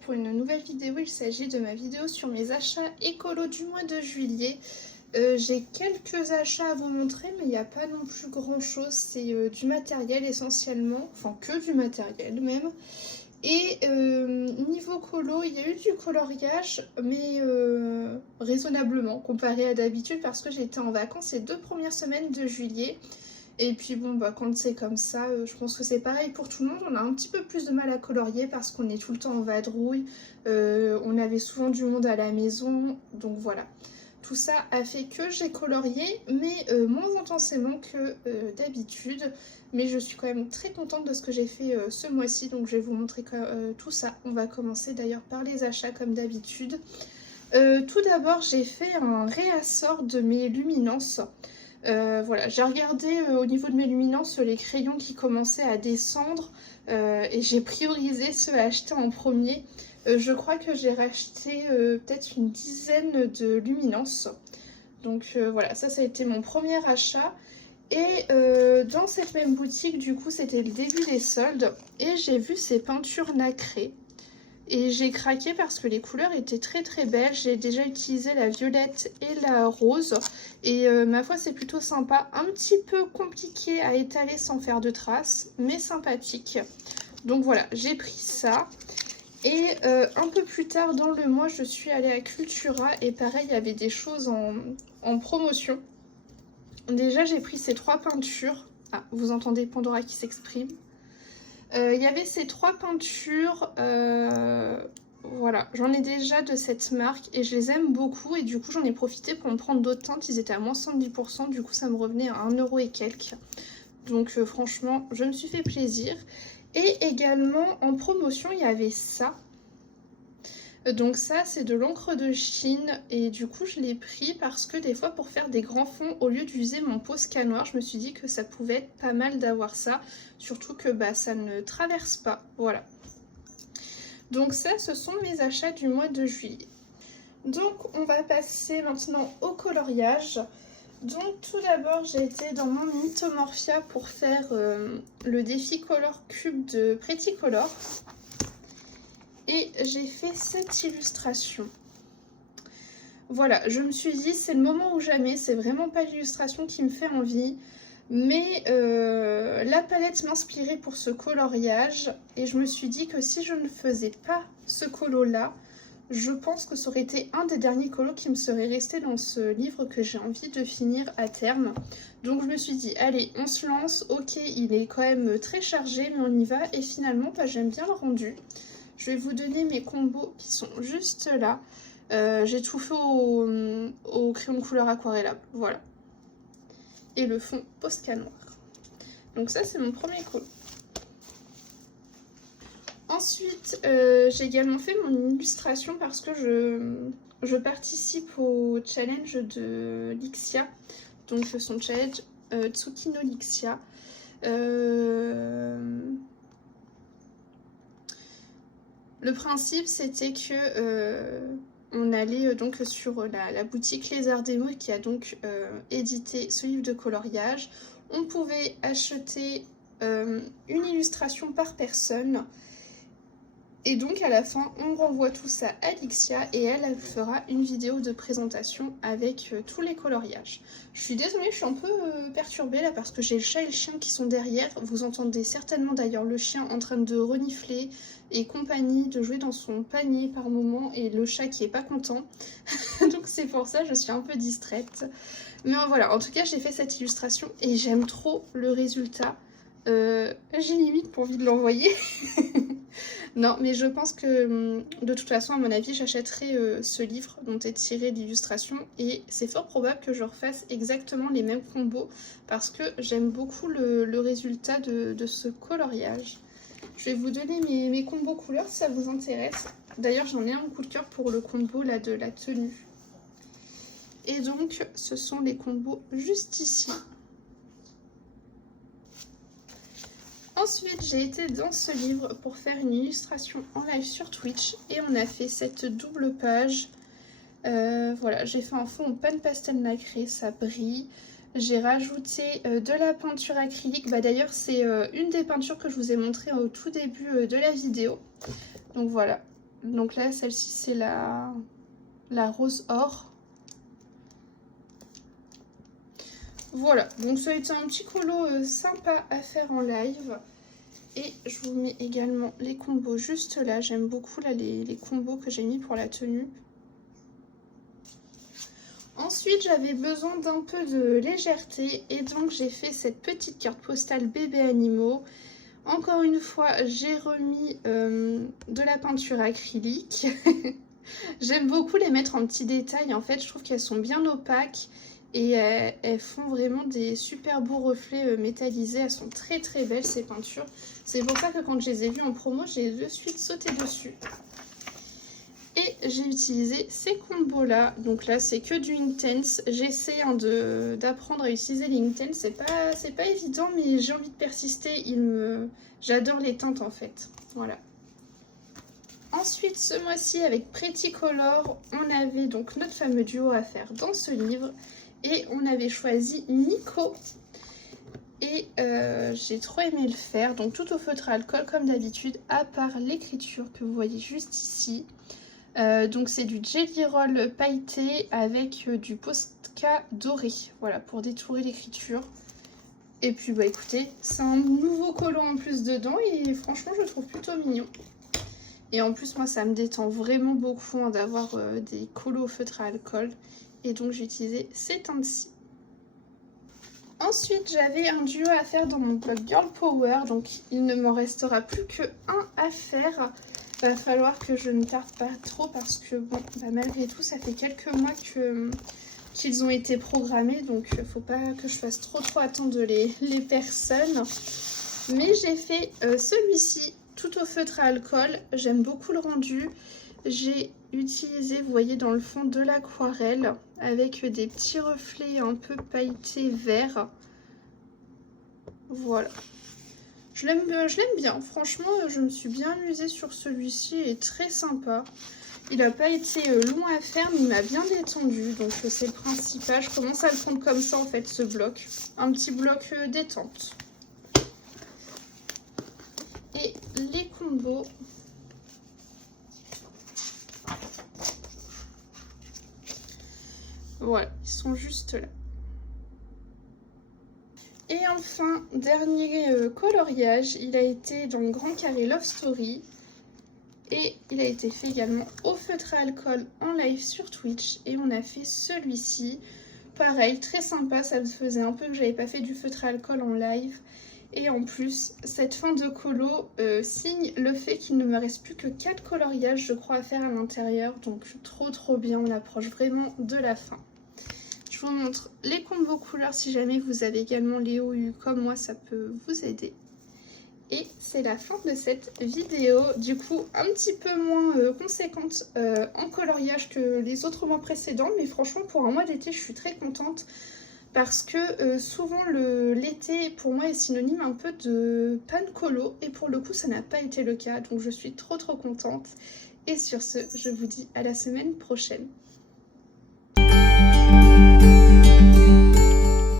pour une nouvelle vidéo. Il s'agit de ma vidéo sur mes achats écolos du mois de juillet. J'ai quelques achats à vous montrer, mais il n'y a pas non plus grand chose. C'est du matériel essentiellement, enfin que du matériel même. Et niveau colo, il y a eu du coloriage, mais raisonnablement comparé à d'habitude parce que j'étais en vacances les 2 premières semaines de juillet. Et puis bon, bah, quand c'est comme ça, je pense que c'est pareil pour tout le monde. On a un petit peu plus de mal à colorier parce qu'on est tout le temps en vadrouille. On avait souvent du monde à la maison, donc voilà. Tout ça a fait que j'ai colorié, mais moins intensément que d'habitude. Mais je suis quand même très contente de ce que j'ai fait ce mois-ci, donc je vais vous montrer tout ça. On va commencer d'ailleurs par les achats comme d'habitude. Tout d'abord, j'ai fait un réassort de mes luminances. Voilà, j'ai regardé au niveau de mes luminances les crayons qui commençaient à descendre et j'ai priorisé ceux à acheter en premier. Je crois que j'ai racheté peut-être une dizaine de luminances. Donc voilà, ça a été mon premier achat. Et dans cette même boutique, du coup, c'était le début des soldes. Et j'ai vu ces peintures nacrées. Et j'ai craqué parce que les couleurs étaient très très belles. J'ai déjà utilisé la violette et la rose. Et ma foi, c'est plutôt sympa. Un petit peu compliqué à étaler sans faire de traces, mais sympathique. Donc voilà, j'ai pris ça. Et un peu plus tard dans le mois, je suis allée à Cultura. Et pareil, il y avait des choses en promotion. Déjà, j'ai pris ces 3 peintures. Ah, vous entendez Pandora qui s'exprime. Il y avait ces 3 peintures, voilà, j'en ai déjà de cette marque et je les aime beaucoup et du coup j'en ai profité pour me prendre d'autres teintes, ils étaient à moins 70%, du coup ça me revenait à 1€ et quelques. Donc franchement, je me suis fait plaisir. Et également en promotion, il y avait ça. Donc ça, c'est de l'encre de Chine et du coup je l'ai pris parce que des fois pour faire des grands fonds, au lieu d'user mon Posca noir, je me suis dit que ça pouvait être pas mal d'avoir ça. Surtout que bah, ça ne traverse pas, voilà. Donc ça, ce sont mes achats du mois de juillet. Donc on va passer maintenant au coloriage. Donc tout d'abord, j'ai été dans mon Mythomorphia pour faire le défi Color Cube de Pretty Color. Et j'ai fait cette illustration. Voilà, je me suis dit, c'est le moment ou jamais, c'est vraiment pas l'illustration qui me fait envie. Mais la palette m'inspirait pour ce coloriage. Et je me suis dit que si je ne faisais pas ce colo-là, je pense que ça aurait été un des derniers colos qui me serait resté dans ce livre que j'ai envie de finir à terme. Donc je me suis dit, allez, on se lance. Ok, il est quand même très chargé, mais on y va. Et finalement, bah, j'aime bien le rendu. Je vais vous donner mes combos qui sont juste là. J'ai tout fait au crayon de couleur aquarellable, voilà. Et le fond Posca noir. Donc ça, c'est mon premier colo. Ensuite, j'ai également fait mon illustration parce que je participe au challenge de Lixia. Donc son challenge Tsukino Lixia. Le principe, c'était que on allait donc sur la boutique Les Arts des Mots qui a donc édité ce livre de coloriage. On pouvait acheter une illustration par personne. Et donc à la fin, on renvoie tout ça à Lixia et elle fera une vidéo de présentation avec tous les coloriages. Je suis désolée, je suis un peu perturbée là parce que j'ai le chat et le chien qui sont derrière. Vous entendez certainement d'ailleurs le chien en train de renifler et compagnie, de jouer dans son panier par moment et le chat qui est pas content. Donc c'est pour ça que je suis un peu distraite. Mais voilà, en tout cas j'ai fait cette illustration et j'aime trop le résultat. J'ai limite pour envie de l'envoyer. Non, mais je pense que de toute façon, à mon avis, j'achèterai ce livre dont est tirée l'illustration et c'est fort probable que je refasse exactement les mêmes combos parce que j'aime beaucoup le résultat de ce coloriage. Je vais vous donner mes combos couleurs si ça vous intéresse. D'ailleurs, j'en ai un coup de cœur pour le combo là, de la tenue. Et donc, ce sont les combos juste ici. Ensuite, j'ai été dans ce livre pour faire une illustration en live sur Twitch et on a fait cette double page. Voilà, j'ai fait un fond en pan pastel nacré, ça brille. J'ai rajouté de la peinture acrylique. Bah, d'ailleurs, c'est une des peintures que je vous ai montré au tout début de la vidéo. Donc voilà, Donc là, celle-ci, c'est la rose or. Voilà, donc ça a été un petit colo sympa à faire en live. Et je vous mets également les combos juste là. J'aime beaucoup là les combos que j'ai mis pour la tenue. Ensuite, j'avais besoin d'un peu de légèreté et donc j'ai fait cette petite carte postale bébé animaux. Encore une fois, j'ai remis de la peinture acrylique. J'aime beaucoup les mettre en petits détails. En fait, je trouve qu'elles sont bien opaques et elles font vraiment des super beaux reflets métallisés. Elles sont très très belles ces peintures. C'est pour ça que quand je les ai vues en promo, j'ai de suite sauté dessus. Et j'ai utilisé ces combos là. Donc là, c'est que du Intense. J'essaie d'apprendre à utiliser les Intense. C'est pas évident, mais j'ai envie de persister. J'adore les teintes en fait. Voilà. Ensuite, ce mois-ci, avec Pretty Color, on avait donc notre fameux duo à faire dans ce livre. Et on avait choisi Nico. Et j'ai trop aimé le faire. Donc tout au feutre à alcool comme d'habitude, à part l'écriture que vous voyez juste ici. Donc c'est du Jelly Roll pailleté avec du Posca doré. Voilà, pour détourer l'écriture. Et puis bah écoutez, c'est un nouveau collant en plus dedans et franchement je le trouve plutôt mignon. Et en plus moi ça me détend vraiment beaucoup hein, d'avoir des colos au feutre à alcool. Et donc j'ai utilisé ces teintes-ci. Ensuite j'avais un duo à faire dans mon blog Girl Power. Donc il ne m'en restera plus que un à faire. Va falloir que je ne tarde pas trop parce que bon, bah malgré tout ça fait quelques mois qu'ils ont été programmés. Donc faut pas que je fasse trop attendre les personnes. Mais j'ai fait celui-ci tout au feutre à alcool. J'aime beaucoup le rendu. J'ai utilisé, vous voyez dans le fond, de l'aquarelle avec des petits reflets un peu pailletés verts. Voilà. Je l'aime bien, franchement je me suis bien amusée sur celui-ci, il est très sympa. Il n'a pas été long à faire mais il m'a bien détendu, donc c'est le principal. Je commence à le prendre comme ça en fait ce bloc, un petit bloc détente. Et les combos. Voilà, ils sont juste là. Et enfin, dernier coloriage, il a été dans le Grand Carré Love Story. Et il a été fait également au feutre à alcool en live sur Twitch. Et on a fait celui-ci. Pareil, très sympa, ça me faisait un peu que j'avais pas fait du feutre à alcool en live. Et en plus, cette fin de colo signe le fait qu'il ne me reste plus que 4 coloriages, je crois, à faire à l'intérieur. Donc trop bien, on approche vraiment de la fin. Je vous montre les combos couleurs si jamais vous avez également les OU comme moi, ça peut vous aider. Et c'est la fin de cette vidéo, du coup un petit peu moins conséquente en coloriage que les autres mois précédents. Mais franchement pour un mois d'été je suis très contente parce que souvent l'été pour moi est synonyme un peu de panne colo. Et pour le coup ça n'a pas été le cas, donc je suis trop contente. Et sur ce, je vous dis à la semaine prochaine.